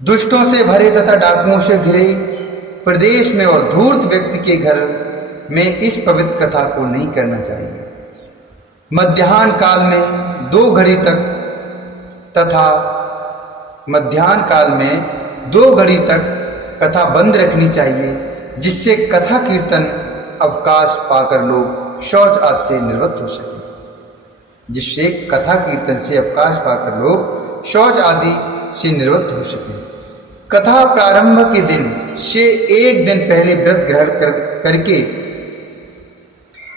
दुष्टों से भरे तथा डाकुओं से घिरे प्रदेश में और धूर्त व्यक्ति के घर में इस पवित्र कथा को नहीं करना चाहिए। मध्याह्न काल में 2 घड़ी तक तथा मध्याह्न काल में 2 घड़ी तक कथा बंद रखनी चाहिए, जिससे कथा कीर्तन अवकाश पाकर लोग शौच आदि से निवृत्त हो सके। जिससे कथा कीर्तन से अवकाश पाकर लोग शौच आदि से निवृत्त हो सके। कथा प्रारंभ के दिन से 1 दिन पहले व्रत ग्रहण करके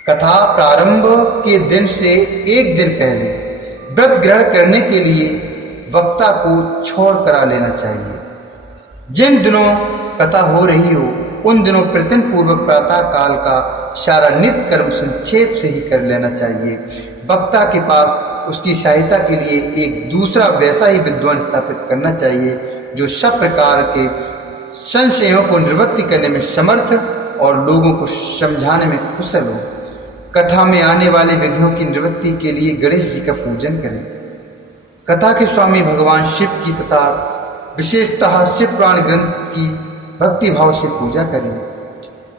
कथा प्रारंभ के दिन से 1 दिन पहले व्रत ग्रहण करने के लिए वक्ता को छोड़ करा लेना चाहिए। जिन दिनों कथा हो रही हो उन दिनों प्रयत्न पूर्वक प्रातः काल का सारा नित्य कर्म संक्षेप से ही कर लेना चाहिए। वक्ता के पास उसकी सहायता के लिए एक दूसरा वैसा ही विद्वान स्थापित करना चाहिए जो सब प्रकार के संशयों को निवृत्ति करने में समर्थ और लोगों को समझाने में कुशल हो। कथा में आने वाले विघ्नों की निवृत्ति के लिए गणेश जी का पूजन करें। कथा के स्वामी भगवान शिव की तथा विशेषतः शिव पुराण ग्रंथ की भक्ति भाव से पूजा करें।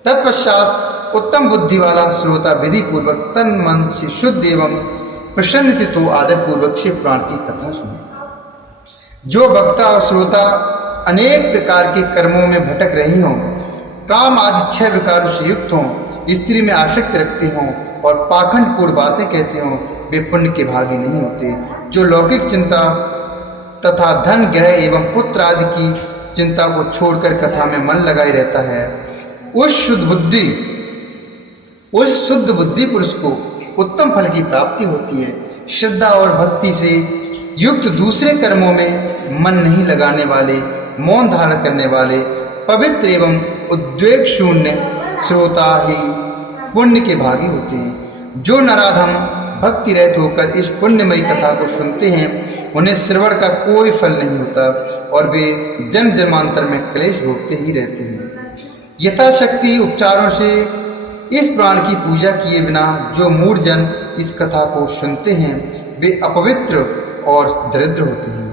तत्पश्चात उत्तम बुद्धि वाला श्रोता विधि पूर्वक तन मन से शुद्ध एवं प्रसन्न चित्त हो आदर पूर्वक शिव पुराण की कथा सुने। जो वक्ता और श्रोता अनेक प्रकार के कर्मों में भटक रही हों, काम आदि 6 विकारों से युक्त हों, स्त्री में आसक्ति रखते हों और पाखंडपूर्ण बातें कहते हों, वे पुण्य के भागी नहीं होते। जो लौकिक चिंता तथा धन ग्रह एवं पुत्र आदि की चिंता को छोड़कर कथा में मन लगाए रहता है, उस शुद्ध बुद्धि पुरुष को उत्तम फल की प्राप्ति होती है। श्रद्धा और भक्ति से युक्त दूसरे कर्मों में मन नहीं लगाने वाले, मौन धारण करने वाले, पवित्र एवं उद्वेग शून्य श्रोता ही पुण्य के भागी होते हैं। जो नराधम भक्ति रहित होकर इस पुण्यमयी कथा को सुनते हैं, उन्हें श्रवण का कोई फल नहीं होता और वे जन्म जन्मांतर में क्लेश भोगते ही रहते हैं। यथाशक्ति उपचारों से इस प्राण की पूजा किए बिना जो मूढ़ जन इस कथा को सुनते हैं, वे अपवित्र और दरिद्र होते हैं।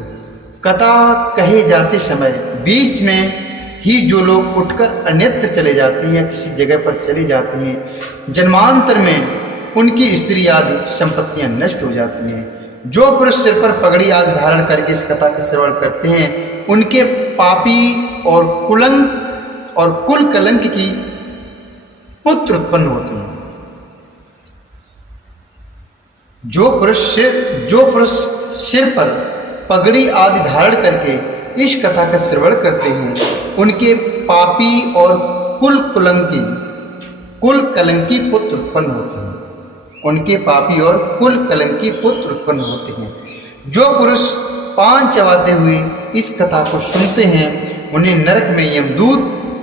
कथा कहे जाते समय बीच में ही जो लोग उठकर अन्यत्र चले जाते हैं या किसी जगह पर चले जाते हैं, जन्मांतर में उनकी स्त्री आदि संपत्तियां नष्ट हो जाती हैं। जो पुरुष सिर पर पगड़ी आदि धारण करके इस कथा के श्रवण करते हैं, उनके पापी और कुल कलंक की पुत्र उत्पन्न होते हैं। जो पुरुष सिर पर पगड़ी आदि धारण करके इस कथा का श्रवण करते हैं, उनके पापी और कुल कलंकी पुत्र उत्पन्न होते हैं। उनके पापी और कुल कलंकी पुत्र उत्पन्न होते हैं। जो पुरुष 5 चबाते हुए इस कथा को सुनते हैं, उन्हें नरक में यमदूत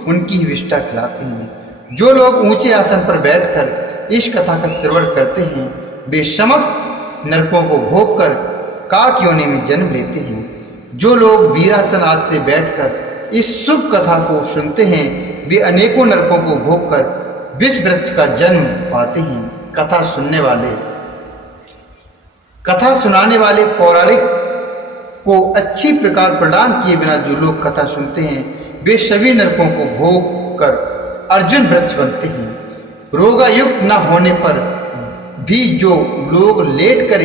उनकी ही विष्ठा खिलाते हैं। जो लोग ऊंचे आसन पर बैठकर इस कथा का श्रवण करते हैं, वे समस्त नरकों को भोग कर काक योनि में जन्म लेते हैं। जो लोग वीरासन आदि से बैठकर इस शुभ कथा को सुनते हैं, वे अनेकों नरकों को भोग कर विष वृक्ष का जन्म पाते हैं। कथा सुनाने वाले पौराणिक को अच्छी प्रकार प्रदान किए बिना जो लोग कथा सुनते हैं, वे सभी नरकों को भोग कर अर्जुन वृक्ष बनते हैं। रोगायुक्त न होने पर भी जो लोग लेट कर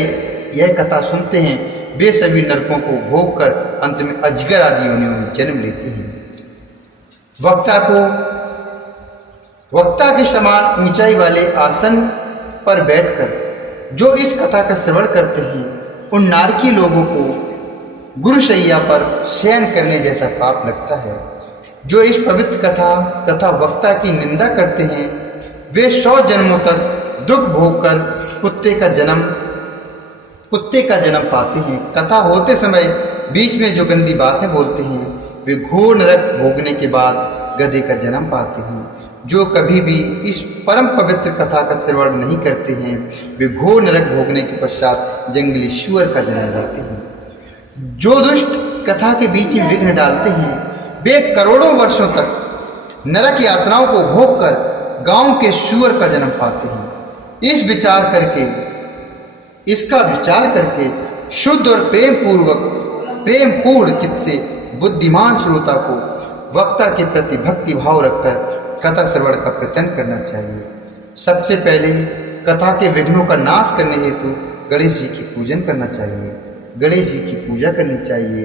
यह कथा सुनते हैं, वे सभी नरकों को भोग कर अंत में अजगर आदि योनियों में जन्म लेते हैं। वक्ता के समान ऊंचाई वाले आसन पर बैठकर जो इस कथा का श्रवण करते हैं, उन नारकी लोगों को गुरुशैया पर शयन करने जैसा पाप लगता है। जो इस पवित्र कथा तथा वक्ता की निंदा करते हैं, वे 100 जन्मों तक दुख भोगकर कुत्ते का जन्म पाते हैं। कथा होते समय बीच में जो गंदी बातें बोलते हैं, वे घोर नरक भोगने के बाद गधे का जन्म पाते हैं। जो कभी भी इस परम पवित्र कथा का श्रवण नहीं करते हैं, वे घोर नरक भोगने के पश्चात जंगली शुअर का जन्म लेते हैं। जो दुष्ट कथा के बीच में विघ्न डालते हैं, वे करोड़ों वर्षों तक नरक यातनाओं को भोग कर गांव के शुअर का जन्म पाते हैं। इसका विचार करके शुद्ध और प्रेम पूर्ण चित्त से बुद्धिमान श्रोता को वक्ता के प्रति भक्ति भाव रखकर कथा श्रवण का प्रयत्न करना चाहिए। सबसे पहले कथा के विघ्नों का नाश करने हेतु गणेश जी की पूजन करना चाहिए, गणेश जी की पूजा करनी चाहिए।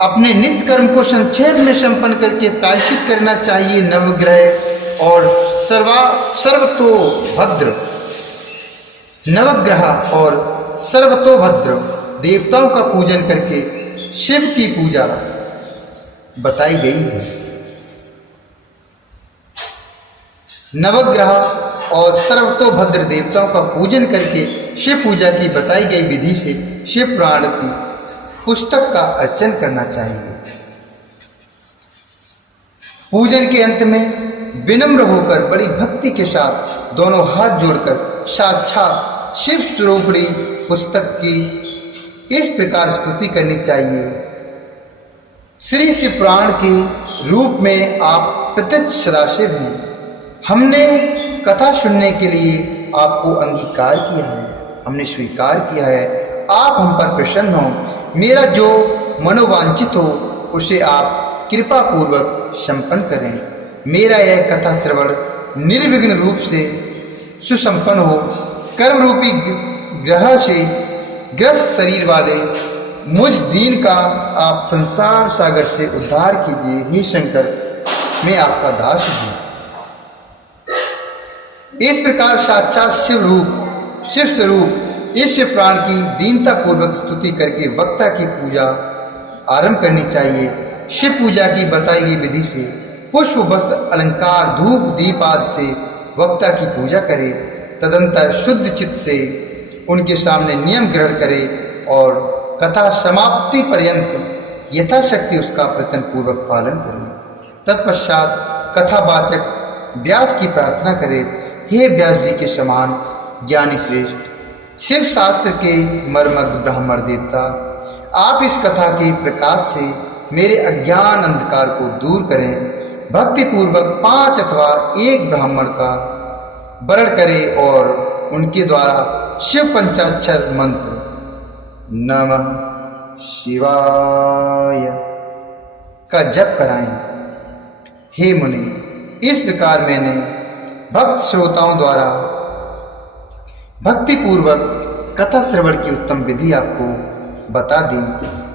अपने नित्य कर्म को संक्षेप में संपन्न करके प्रायश्चित करना चाहिए। नवग्रह और सर्वतोभद्र नवग्रह और सर्वतोभद्र देवताओं का पूजन करके शिव की पूजा बताई गई है। नवग्रह और सर्वतोभद्र देवताओं का पूजन करके शिव पूजा की बताई गई विधि से शिव पुराण की पुस्तक का अर्चन करना चाहिए। पूजन के अंत में विनम्र होकर बड़ी भक्ति के साथ दोनों हाथ जोड़कर साक्षात शिव स्वरूपणी पुस्तक की इस प्रकार स्तुति करनी चाहिए। श्री शिव पुराण के रूप में आप प्रत्यक्ष सदाशिव हैं। हमने कथा सुनने के लिए आपको अंगीकार किया है, हमने स्वीकार किया है। आप हम पर प्रसन्न हो, मेरा जो मनोवांछित हो उसे आप कृपा पूर्वक संपन्न करें। मेरा यह कथा श्रवण निर्विघ्न रूप से सुसंपन्न हो। कर्म रूपी ग्रह से ग्रस्त शरीर वाले मुझ दीन का आप संसार सागर से उद्धार कीजिए। हे शंकर, मैं आपका दास हूँ। इस प्रकार साक्षात शिव स्वरूप इस शिव प्राण की दीनता पूर्वक स्तुति करके वक्ता की पूजा आरंभ करनी चाहिए। शिव पूजा की बताई गई विधि से पुष्प वस्त्र अलंकार धूप दीप आदि से वक्ता की पूजा करे। तदंतर शुद्ध चित्त से उनके सामने नियम ग्रहण करे और कथा समाप्ति पर्यंत यथाशक्ति उसका प्रयत्न पूर्वक पालन करे। तत्पश्चात कथावाचक व्यास की प्रार्थना करे। हे व्यास जी के समान ज्ञानी श्रेष्ठ शिव शास्त्र के मर्मज्ञ ब्राह्मण देवता, आप इस कथा के प्रकाश से मेरे अज्ञान अंधकार को दूर करें। भक्ति पूर्वक 5 अथवा 1 ब्राह्मण का वरण करें और उनके द्वारा शिव पंचाक्षर मंत्र नमः शिवाय का जप कराएं। हे मुनि, इस प्रकार मैंने भक्त श्रोताओं द्वारा भक्ति पूर्वक कथा श्रवण की उत्तम विधि आपको बता दी।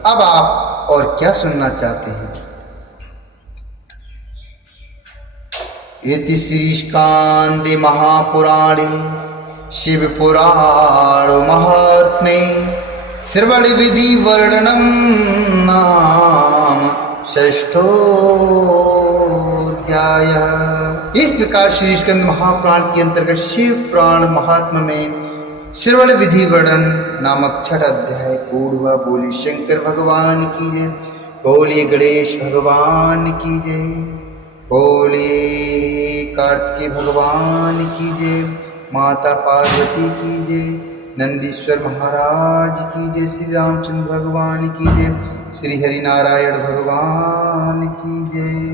अब आप और क्या सुनना चाहते हैं? इति श्री स्कांदे महापुराणे शिव पुराण महात्म्ये श्रवण विधि वर्णनम नाम षष्ठोऽध्याय। इस प्रकार श्री स्कंद महापुराण के अंतर्गत शिव पुराण महात्म्य में श्रवण विधि वर्णन नामक 6 अध्याय पूर्ण हुआ। बोली शंकर भगवान की जय, बोलिए गणेश भगवान की जय, बोलिए कार्तिकेय भगवान की जय, माता पार्वती की जय, नंदीश्वर महाराज की जय, श्री रामचंद्र भगवान की जय, श्री हरिनारायण भगवान की जय।